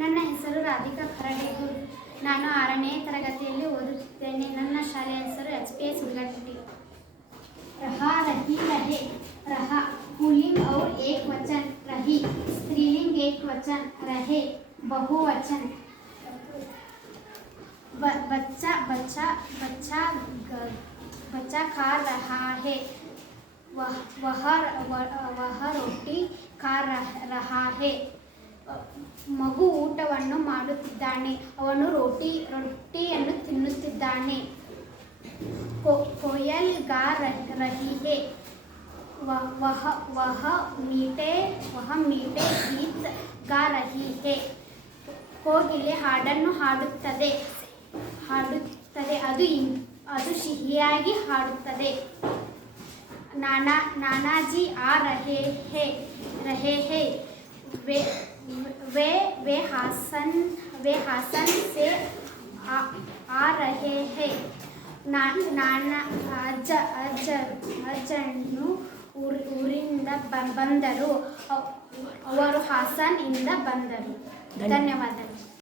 ನನ್ನ ಹೆಸರು ರಾಧಿಕಾ ಖರಡೇಗೂರು. ನಾನು 6ನೇ ತರಗತಿಯಲ್ಲಿ ಓದುತ್ತಿದ್ದೇನೆ. ನನ್ನ ಶಾಲೆಯ ಹೆಸರು HPS ಉಳ್ಳಗಟ್ಟಿ. रहा रही रहे. रहा पुल्लिंग और एक वचन. रही स्त्रीलिंग एक वचन. रहे बहुवचन. बच्चा बच्चा बच्चा बच्चा खा रहा है. वह रोटी खा रहा है. ಮಗು ಊಟವನ್ನು ಮಾಡುತ್ತಿದ್ದಾನೆ. ಅವನು ರೊಟ್ಟಿಯನ್ನು ತಿನ್ನುತ್ತಿದ್ದಾನೆ. कोयल गा रही है. वह मीठे गीत गा रही है. ಕೋಗಿಲೆ ಹಾಡನ್ನು ಹಾಡುತ್ತದೆ. ಅದು ಸಿಹಿಯಾಗಿ ಹಾಡುತ್ತದೆ. नानाजी आ रहे हैं. वे हासन से आ रहे हैं. ಅಜ್ಜನು ಊರಿಂದ ಬಂದರು. ಅವರು ಹಾಸನ್ ಇಂದ ಬಂದರು. ಧನ್ಯವಾದಗಳು.